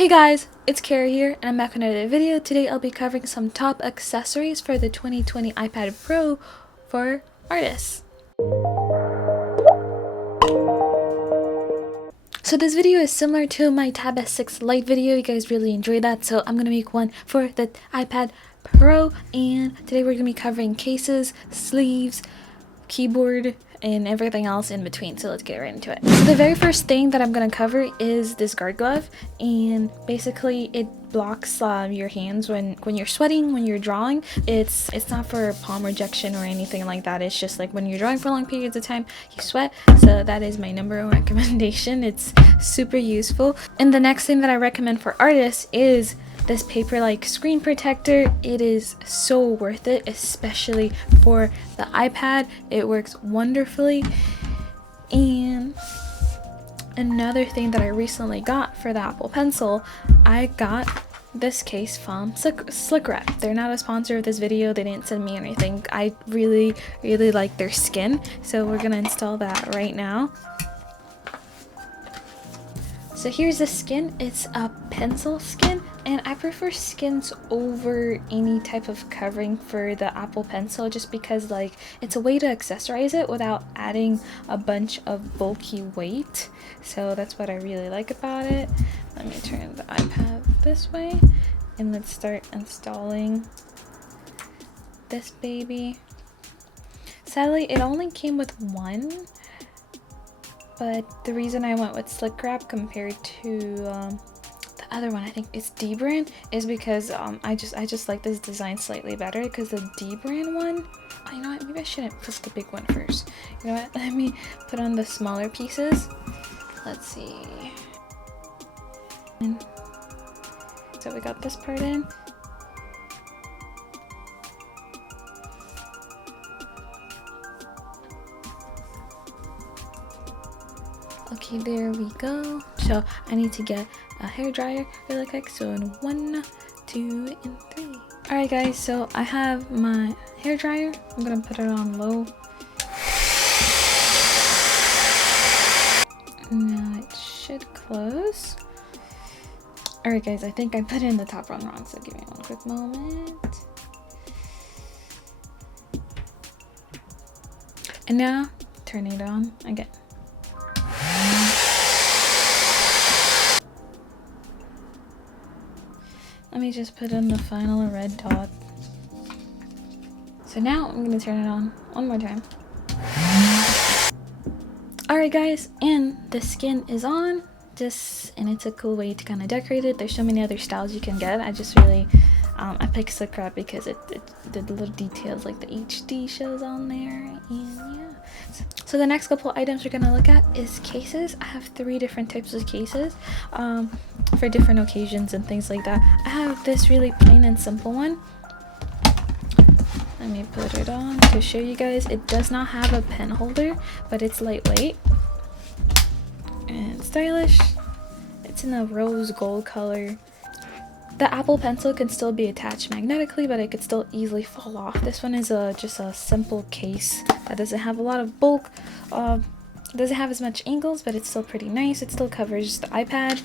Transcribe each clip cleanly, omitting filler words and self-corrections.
Hey guys, it's Carri here, and I'm back with another video. Today I'll be covering some top accessories for the 2020 iPad Pro for artists. So this video is similar to my Tab S6 Lite video. You guys really enjoyed that, so I'm gonna make one for the iPad Pro, and today we're gonna be covering cases, sleeves, keyboard, and everything else in between. So let's get right into it. So the very first thing that I'm going to cover is this guard glove, and basically it blocks your hands when you're sweating, when you're drawing. It's not for palm rejection or anything like that. It's just like when you're drawing for long periods of time, you sweat. So that is my number one recommendation. It's super useful. And the next thing that I recommend for artists is this paper-like screen protector. It is so worth it, especially for the iPad. It works wonderfully. And another thing that I recently got for the Apple Pencil, I got this case from Slick Wrap. They're not a sponsor of this video. They didn't send me anything. I really like their skin, so we're gonna install that right now. So here's the skin. It's a pencil skin, and I prefer skins over any type of covering for the Apple Pencil, just because like it's a way to accessorize it without adding a bunch of bulky weight. So that's what I really like about it. Let me turn the iPad this way, and let's start installing this baby. Sadly, it only came with one. But the reason I went with Slick Wrap compared to the other one, I think it's D brand, is because I just like this design slightly better, because the D brand one, oh, you know what, maybe I shouldn't put the big one first. You know what, let me put on the smaller pieces. Let's see. So we got this part in. Okay, there we go. So I need to get a hair dryer really quick. So in 1, 2, and 3. Alright guys, so I have my hair dryer. I'm gonna put it on low. Now it should close. Alright guys, I think I put in the top one wrong, so give me one quick moment. And now turn it on again. Let me just put in the final red dot. So now I'm gonna turn it on one more time. Alright guys, and the skin is on. And it's a cool way to kind of decorate it. There's so many other styles you can get. I just really, I picked Slick Wrap because it did little details like the HD shows on there, and yeah. So the next couple items we're gonna look at is cases. I have 3 different types of cases for different occasions and things like that. I have this really plain and simple one. Let me put it on to show you guys. It does not have a pen holder, but it's lightweight and stylish. It's in a rose gold color. The Apple Pencil can still be attached magnetically, but it could still easily fall off. This one is just a simple case that doesn't have a lot of bulk. Doesn't have as much angles, but it's still pretty nice. It still covers the iPad.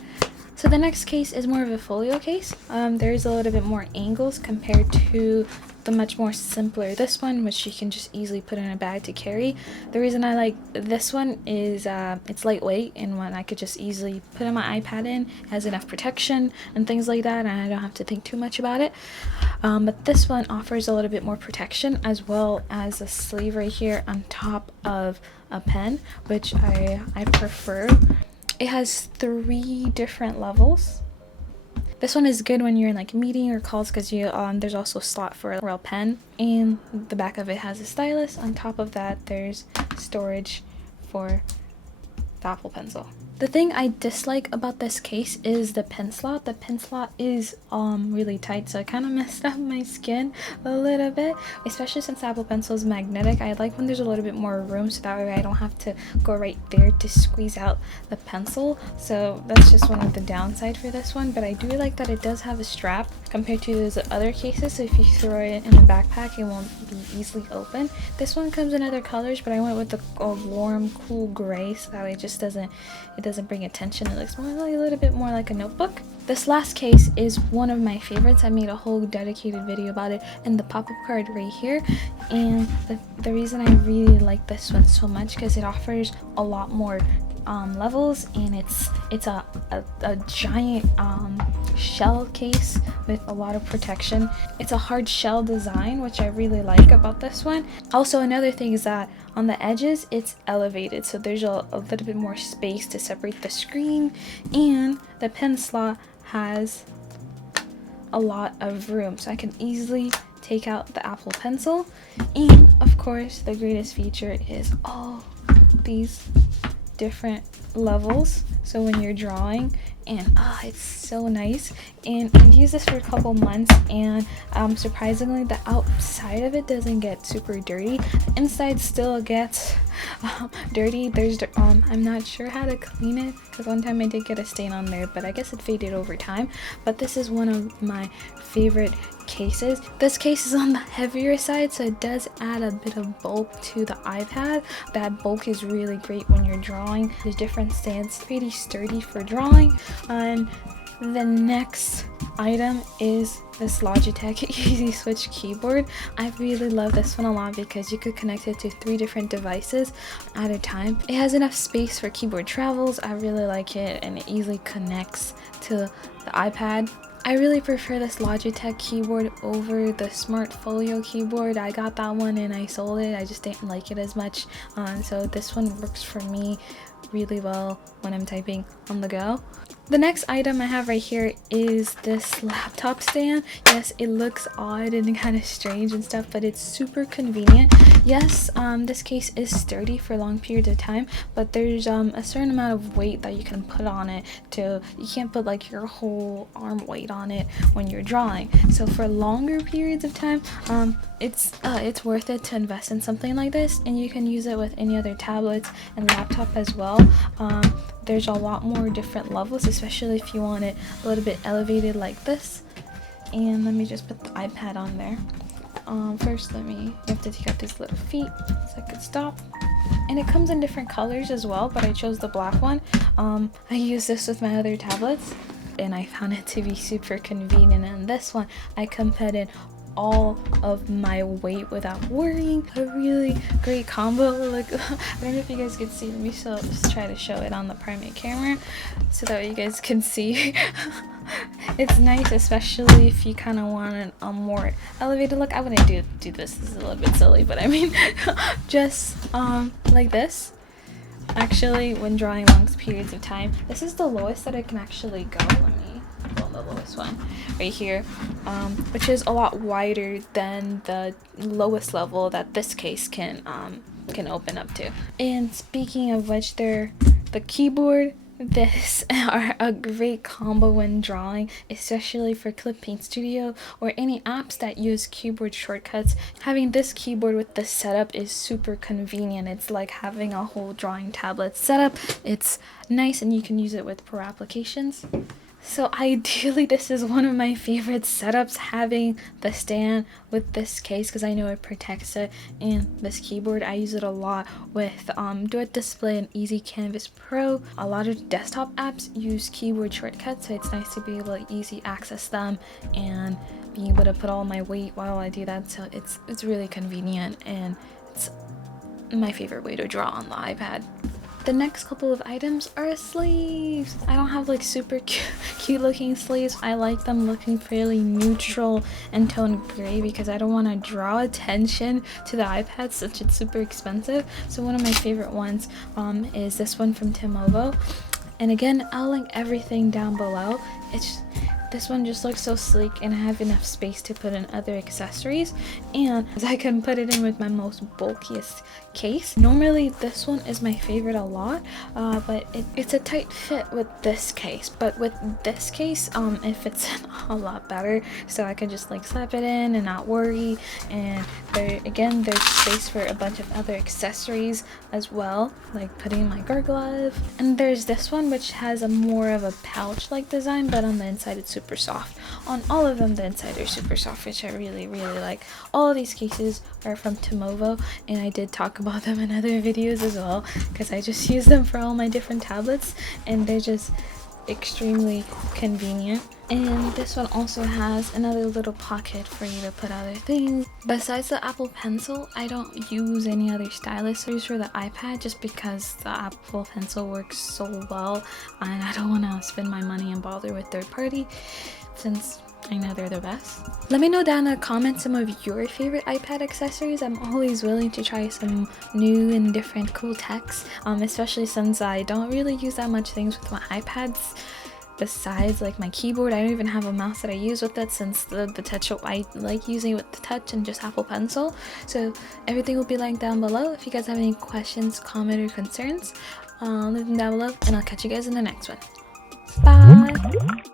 So the next case is more of a folio case. There is a little bit more angles compared to the much more simpler this one, which you can just easily put in a bag to carry. The reason I like this one is it's lightweight, and one I could just easily put in my iPad in. It has enough protection and things like that, and I don't have to think too much about it. But this one offers a little bit more protection, as well as a sleeve right here on top of a pen, which I prefer. It has 3 different levels. This one is good when you're in like a meeting or calls, because you there's also a slot for a real pen, and the back of it has a stylus. On top of that, there's storage for the Apple Pencil. The thing I dislike about this case is the pen slot. The pen slot is really tight, so it kind of messed up my skin a little bit, especially since the Apple Pencil is magnetic. I like when there's a little bit more room, so that way I don't have to go right there to squeeze out the pencil. So that's just one of the downside for this one, but I do like that it does have a strap compared to those other cases, so if you throw it in a backpack, it won't be easily open. This one comes in other colors, but I went with a warm, cool gray, so that way it just doesn't bring attention. It looks more like a little bit more like a notebook. This last case is one of my favorites. I made a whole dedicated video about it in the pop-up card right here. And the reason I really like this one so much because it offers a lot more levels, and it's a giant shell case with a lot of protection. It's a hard shell design, which I really like about this one. Also, another thing is that on the edges it's elevated, so there's a little bit more space to separate the screen, and the pen slot has a lot of room, so I can easily take out the Apple Pencil. And of course, the greatest feature is all these different levels, so when you're drawing, and it's so nice. And I've used this for a couple months, and surprisingly the outside of it doesn't get super dirty. The inside still gets dirty. There's I'm not sure how to clean it because one time I did get a stain on there, but I guess it faded over time. But this is one of my favorite cases. This case is on the heavier side, so it does add a bit of bulk to the iPad. That bulk is really great when you're drawing. The different stands, pretty sturdy for drawing. And the next item is this Logitech Easy Switch keyboard. I really love this one a lot because you could connect it to 3 different devices at a time. It has enough space for keyboard travels. I really like it, and it easily connects to the iPad. I really prefer this Logitech keyboard over the Smart Folio keyboard. I got that one and I sold it. I just didn't like it as much. So this one works for me really well when I'm typing on the go. The next item I have right here is this laptop stand. Yes, it looks odd and kind of strange and stuff, but it's super convenient. Yes, this case is sturdy for long periods of time, but there's a certain amount of weight that you can put on it. You can't put like your whole arm weight on it when you're drawing. So for longer periods of time, it's worth it to invest in something like this, and you can use it with any other tablets and laptop as well. There's a lot more different levels, especially if you want it a little bit elevated like this. And let me just put the iPad on there. First, you have to take out these little feet so I could stop. And it comes in different colors as well, but I chose the black one. I use this with my other tablets, and I found it to be super convenient. And this one, I can put in all of my weight without worrying. A really great combo. Like, I don't know if you guys can see. Let me just try to show it on the primary camera so that way you guys can see. It's nice, especially if you kind of want a more elevated look. I wouldn't do this. This is a little bit silly, but I mean, just like this. Actually, when drawing long periods of time, this is the lowest that it can actually go. Let me pull the lowest one right here, which is a lot wider than the lowest level that this case can open up to. And speaking of which, the keyboard, this are a great combo when drawing, especially for Clip Paint Studio or any apps that use keyboard shortcuts. Having this keyboard with this setup is super convenient. It's like having a whole drawing tablet setup. It's nice, and you can use it with pro applications. So ideally, this is one of my favorite setups, having the stand with this case, because I know it protects it. And this keyboard, I use it a lot with Duet Display and Easy Canvas Pro. A lot of desktop apps use keyboard shortcuts, so it's nice to be able to easily access them and be able to put all my weight while I do that. So it's really convenient, and it's my favorite way to draw on the iPad. The next couple of items are sleeves. I don't have like super cute looking sleeves. I like them looking fairly neutral and toned gray because I don't want to draw attention to the iPad since it's super expensive. So one of my favorite ones is this one from Timovo. And again, I'll link everything down below. This one just looks so sleek, and I have enough space to put in other accessories, and I can put it in with my most bulkiest case. Normally this one is my favorite a lot, but it's a tight fit with this case, but with this case it fits in a lot better, so I can just like slap it in and not worry. And there's space for a bunch of other accessories as well, like putting my guard glove. And there's this one which has a more of a pouch like design, but on the inside it's super soft. On all of them, the inside are super soft, which I really like. All of these cases are from Timovo, and I did talk about them in other videos as well because I just use them for all my different tablets, and they're just extremely convenient. And this one also has another little pocket for you to put other things. Besides the Apple Pencil, I don't use any other stylus. I use for the iPad just because the Apple Pencil works so well, and I don't want to spend my money and bother with third party since I know they're the best. Let me know down in the comments some of your favorite iPad accessories. I'm always willing to try some new and different cool techs, especially since I don't really use that much things with my iPads. Besides like my keyboard, I don't even have a mouse that I use with it, since the touch, I like using it with the touch and just Apple Pencil. So everything will be linked down below. If you guys have any questions, comment, or concerns, leave them down below, and I'll catch you guys in the next one. Bye!